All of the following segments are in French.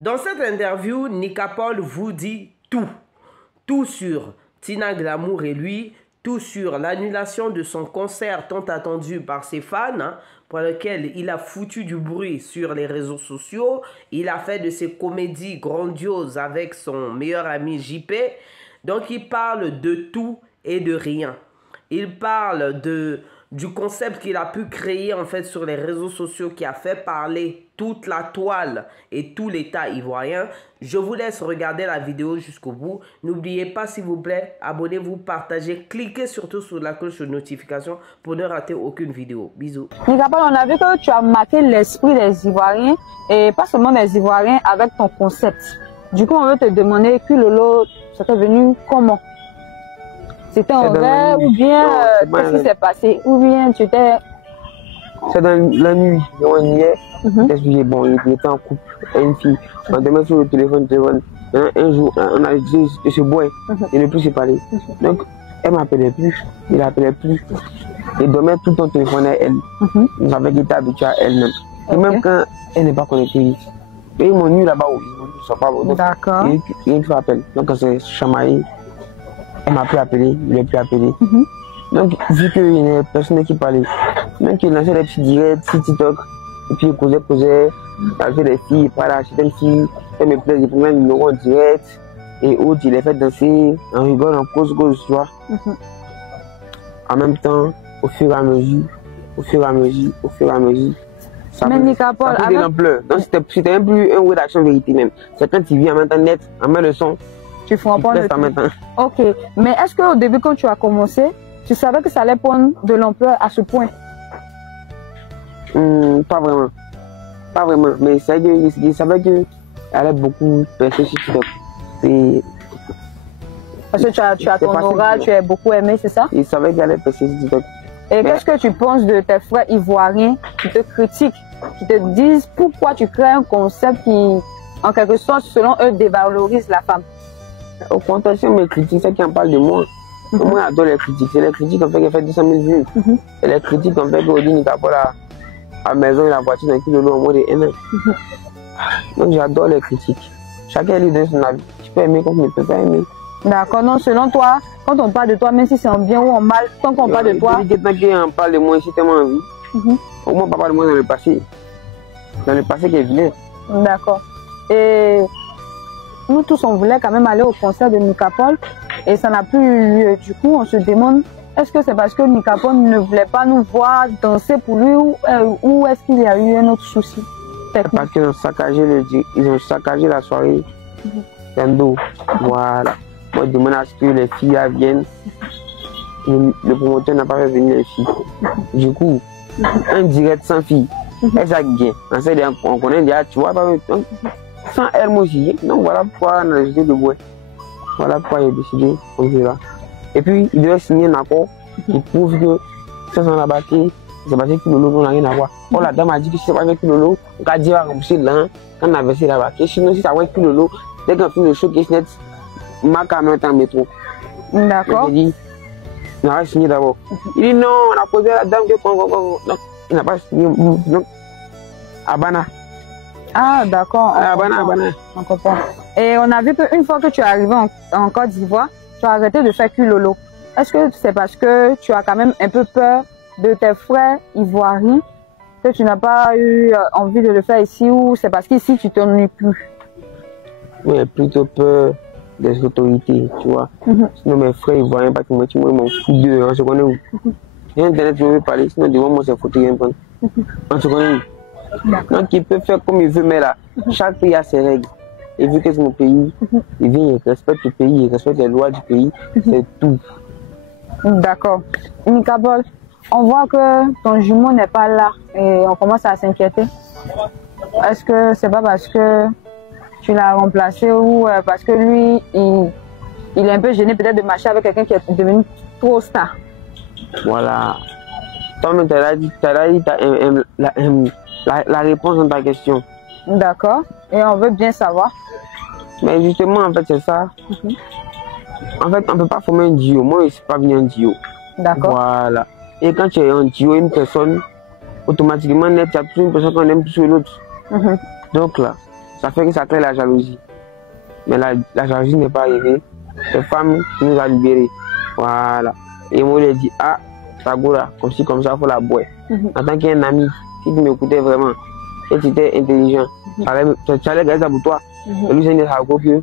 Dans cette interview, Nika Paul vous dit tout. Tout sur Tina Glamour et lui, tout sur l'annulation de son concert tant attendu par ses fans, pour lequel il a foutu du bruit sur les réseaux sociaux. Il a fait de ses comédies grandioses avec son meilleur ami JP. Donc il parle de tout et de rien. Il parle du concept qu'il a pu créer en fait sur les réseaux sociaux qui a fait parler toute la toile et tout l'État ivoirien. Je vous laisse regarder la vidéo jusqu'au bout. N'oubliez pas s'il vous plaît, abonnez-vous, partagez, cliquez surtout sur la cloche de notification pour ne rater aucune vidéo. Bisous. Nika Paul, on a vu que tu as marqué l'esprit des Ivoiriens et pas seulement des Ivoiriens avec ton concept. Du coup, on veut te demander, Kulolo, ça t'est venu comment? C'était un rêve ou bien qu'est-ce qui s'est passé? Ou bien tu étais... C'est dans la nuit, on y est. Bon, il était en couple avec une fille. On te met sur le téléphone. Un jour, on a dit de se boire et ne plus se parler. Donc, elle m'appelait plus, il l'appelait plus. Il dormait tout le temps au téléphone à elle. Il avait été habitué à elle-même. Et même quand elle n'est pas connectée, et ils m'ont eu là-bas où ils ne sont pas bons. D'accord. Et une fois appel. Donc, quand c'est chamaillé, elle m'a plus appelé, il ne l'a plus appelé. Donc, vu qu'il y a personne qui parlait, même qu'il lançait des petits directs sur TikTok, et puis il causait, il fait des filles, il parlait à certaines filles, elle me plaît, il prenait un numéro en direct, et autres, il les fait danser, on rigole, on cause, tu vois. En même temps, au fur et à mesure, ça a pris de l'ampleur. Donc, c'était même plus une rédaction vérité même. C'est quand tu vis en même temps net, en même le son. Tu fais pas le temps. Ok, mais est-ce qu'au début, quand tu as commencé, tu savais que ça allait prendre de l'ampleur à ce point? Pas vraiment. Pas vraiment. Mais c'est que je savais qu'elle allait beaucoup percer sur TikTok. Parce que tu as ton aura, tu es beaucoup aimé, c'est ça? Il savait qu'elle allait percer sur TikTok. Et qu'est-ce que tu penses de tes frères ivoiriens qui te critiquent, qui te disent pourquoi tu crées un concept qui, en quelque sorte, selon eux, dévalorise la femme? Au contraire, si on me critique, c'est qui en parle de moi. Moi, j'adore les critiques. C'est les critiques qui fait 200 000 vues. C'est les critiques qui fait qu'Odi Nika Paul à la maison et la voiture d'un kilo au moins de 1 an. Donc, j'adore les critiques. Chacun lui donne son avis. Tu peux aimer comme tu ne peux pas aimer. D'accord. Donc, selon toi, quand on parle de toi, même si c'est en bien ou en mal, tant qu'on parle de toi. Quelqu'un qui en parle de moi ici tellement envie. Au moins, pas parle de moi dans le passé. Dans le passé qui est vilain. D'accord. Et nous tous, on voulait quand même aller au concert de Nika Paul et ça n'a plus eu lieu. Du coup, on se demande, est-ce que c'est parce que Nika Paul ne voulait pas nous voir danser pour lui ou est-ce qu'il y a eu un autre souci? Parce qu'ils ont saccagé la soirée d'Endo. Voilà. Moi, je demande à ce que les filles viennent. Le promoteur n'a pas fait venir les filles. Du coup, un direct sans filles, elles a bien. On connaît déjà, tu vois, sans elle, moi aussi. Donc voilà pourquoi on a décidé de boire. Voilà pourquoi il a décidé comme cela. Et puis, il devait signer un accord qui prouve que ça s'en a battu. C'est parce que Kulolo, on n'a rien à voir. Oh, la dame a dit que c'est pas avec Kulolo, on a dit à rembourser là, quand on a versé là-bas. Et sinon, si c'est avec Kulolo, dès qu'on finit le show, qui est net, ma caméra est en métro. D'accord. Il dit, on a signé d'abord. Il dit non, on a posé à la dame que donc, il n'a pas signé. Donc, Abana. Ah, d'accord. Abana. On comprend. Et on a vu qu'une fois que tu es arrivé en Côte d'Ivoire, tu as arrêté de faire Kulolo. Est-ce que c'est parce que tu as quand même un peu peur de tes frères ivoiriens que tu n'as pas eu envie de le faire ici ou c'est parce qu'ici tu t'ennuies plus? Oui, plutôt peur des autorités, tu vois. Sinon mes frères ivoiriens, pas que moi, tu m'en fous d'eux, on se connaît où? Et Internet, je veux parler, sinon devant moi, c'est photo, on se connaît où? Donc il peut faire comme il veut, mais là, chaque pays a ses règles. Et vu que c'est mon pays, il vient, il respecte le pays, il respecte les lois du pays, c'est tout. D'accord. Nika Paul, on voit que ton jumeau n'est pas là et on commence à s'inquiéter. Est-ce que c'est pas parce que tu l'as remplacé ou parce que lui, il est un peu gêné peut-être de marcher avec quelqu'un qui est devenu trop star? Voilà. Toi-même, tu as dit la réponse à ta question. D'accord. Et on veut bien savoir. Mais justement, en fait, c'est ça. En fait, on ne peut pas former un duo. Moi, je ne suis pas venu un duo. D'accord. Voilà. Et quand tu es un duo, une personne, automatiquement, net, tu as toujours une personne qu'on aime plus que l'autre. Donc là, ça fait que ça crée la jalousie. Mais la jalousie n'est pas arrivée. C'est femme qui nous a libérés. Voilà. Et moi, il a dit, ah, Tagoura, comme ci, comme ça, il faut la boire. En tant qu'un ami, si tu m'écoutais vraiment, et tu étais intelligent, tu allais garder ça pour toi. Et lui, c'est une rago que,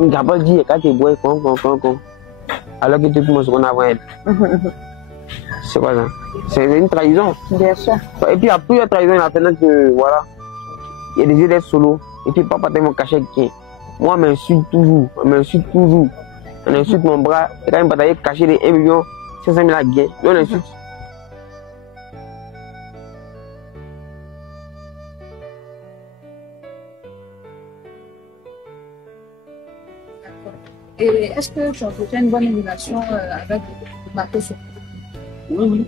il n'a pas dit, quand tu bois, alors que tu commences à avoir elle. C'est quoi ça? C'est une trahison. Bien sûr. Et puis après la trahison, il a fait que, voilà, il y a des idées solo. Et puis papa tellement caché qui. Moi, on m'insulte toujours. On insulte mon bras. Et quand il m'a caché les 1 million 500 000 à gain, on insulte. Et est-ce que tu entretiens une bonne relation avec Marco Sow? Oui.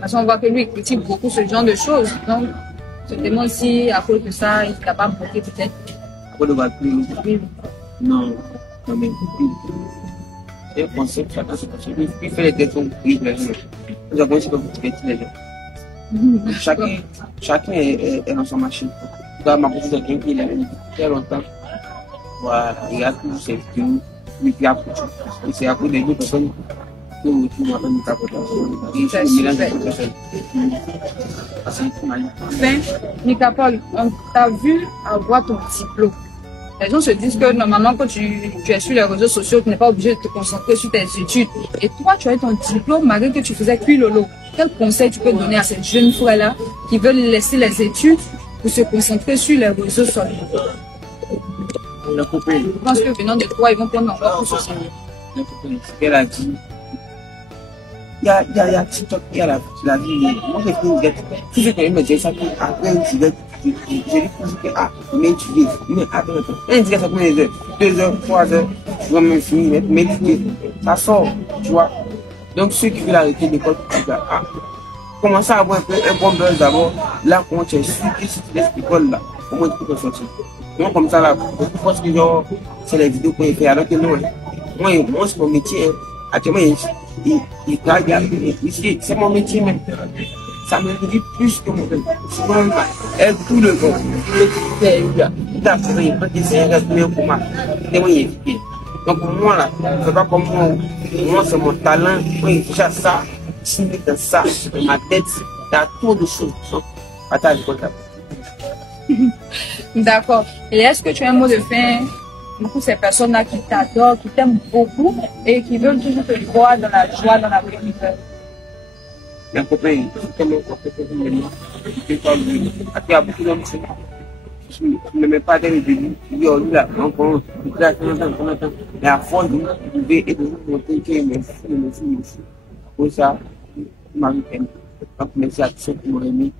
Parce qu'on voit que lui, il critique beaucoup ce genre de choses. Donc, je me demande si, à cause de ça, il est capable de bloquer peut-être. À cause de votre prix? Oui. Non, mais c'est un concept, chacun se concept. Il fait les questions prix, nous avons aussi critiquer les gens. Chacun est dans son machine. Dans ma position, il a eu très longtemps. Voilà, il a toujours ses vidéos, il y a et c'est à cause des deux personnes que tu m'appelles une capotation. Et je mélange les personnes. Enfin, Nicapol, on t'a vu avoir ton diplôme. Les gens se disent que normalement, quand tu es sur les réseaux sociaux, tu n'es pas obligé de te concentrer sur tes études. Et toi, tu as eu ton diplôme malgré que tu faisais cuire lolo. Quel conseil tu peux donner à ces jeunes frères-là qui veulent laisser les études pour se concentrer sur les réseaux sociaux? Le copain. Je pense que venant de toi, ils vont prendre encore plus au sérieux. Le copain, ce qu'elle a dit. Il y a TikTok, il y a la vie. Moi, je dis, tout ce que je me dis, ça après, je lui dis que, ah, mais étudier. Mais attends, il dit que ça prend 2 heures, 3 heures, je vais me finir, mais étudier. Ça sort, tu vois. Donc, ceux qui veulent arrêter l'école, ah, commencer à avoir un bon buzz d'abord. Là, comment tu es sûr que si tu laisses l'école là, comment tu peux sortir? Moi, comme ça, là, je pense que genre, c'est les vidéos qu'on fait, alors que non, moi c'est mon métier. Actuellement, c'est mon métier, mais ça me dit plus que mon métier. Sinon, elle, tout le monde, il a fait un peu de séance pour moi. Donc, moi, là, c'est pas comme moi, c'est mon talent. Moi, j'ai ça, c'est dans ça, dans ma tête, il y a trop de choses. Donc, partage comme ça. D'accord. Et est-ce que tu as un mot de fin pour ces personnes-là qui t'adorent, qui t'aiment beaucoup et qui veulent toujours te voir dans la joie, dans la bonne humeur? Mes copains, c'est tellement compliqué pour moi. Il y a beaucoup d'hommes qui ne me mettent pas dans les débuts. Il y a lui là, encore, il a longtemps. Mais à force de me lever et de vous montrer qu'il me fou. Pour ça, ma vie aime. Donc, merci à tous ceux qui m'ont aimé.